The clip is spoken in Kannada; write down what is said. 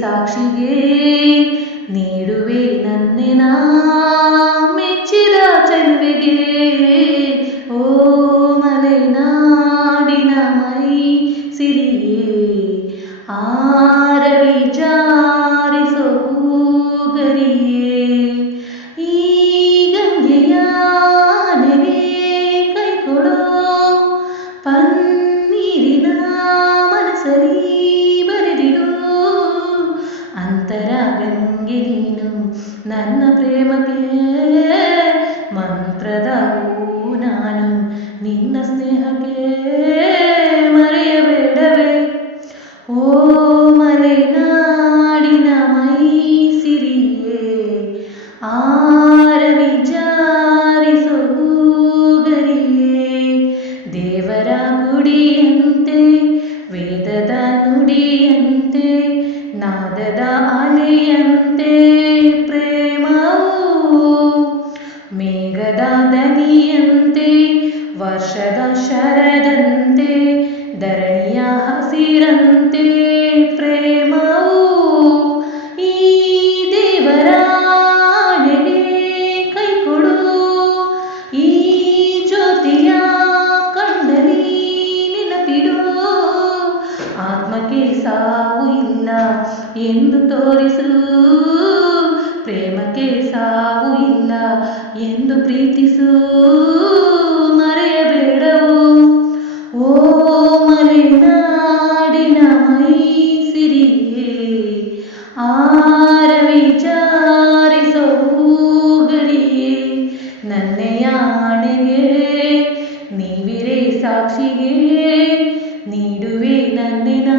ಸಾಕ್ಷಿಗೆ ನೀಡುವೆ ನನ್ನೆನ ಮೆಚ್ಚಿದ ಚೆಲುವೆಗೆ. ಓ ಮಲೆನಾಡಿನ ಮೈ ಸಿರಿಯೇ, ಆರವಿ ಜಾರಿಸೋ ಹೂಗರಿಯೇ, ಈ ಗಂಗೆಯ ನೆಗೆ ಕೈ ಕೊಡೋ ಪನ್ನೀರಿನ ಮನಸಲಿ ಬರೆದಿಡು ಅಂತರ ಗಂಗೆ ನೀನು ನನ್ನ ಪ್ರೇಮಕ್ಕೆ ಮಂತ್ರದ ಹೂ ನಾನು ನಿನ್ನ ಸ್ನೇಹಕ್ಕೆ ಮರೆಯಬೇಡವೇ. ಓ ಮಲೆನಾಡಿನ ಮೈ ಸಿರಿಯೇ, ಆರವಿ ಜಾರಿಸೋ ಹೂಗರಿಯೇ, ದೇವರ ಗುಡಿಯಂತೆ ವೇದದ ನುಡಿಯಂತೆ ನಾದದ ಅಲೆಯಂತೆ ಪ್ರೇಮವು, ಮೇಘದ ದನಿಯಂತೆ ವರ್ಷದ ಶರದಂತೆ ಧರಣಿಯ ಹಸಿರಂತೆ ಪ್ರೇಮವು, ಈ ದೇವರ ಆಣೆಗೆ ಕೈ ಕೊಡು ಈ ಜ್ಯೋತಿಯ ಕಣ್ಣಲ್ಲಿ ನೆನಪಿಡು. ಆತ್ಮಕ್ಕೆ ಸಾವು ಇಲ್ಲ ಎಂದು ತೋರಿಸು, ಪ್ರೇಮಕ್ಕೆ ಸಾವು ಇಲ್ಲ ಎಂದು ಪ್ರೀತಿಸು, ಮರೆಯಬೇಡವು. ಓ ಮಲೆನಾಡಿನ ಮೈ ಸಿರಿಯೇ, ಆರವಿ ಜಾರಿಸೋ ಹೂಗರಿಯೇ, ನನ್ನೆಯ ಆಣೆಗೆ ನೀವಿರೇ ಸಾಕ್ಷಿಗೆ ನೀಡುವೆ ನನ್ನೆನ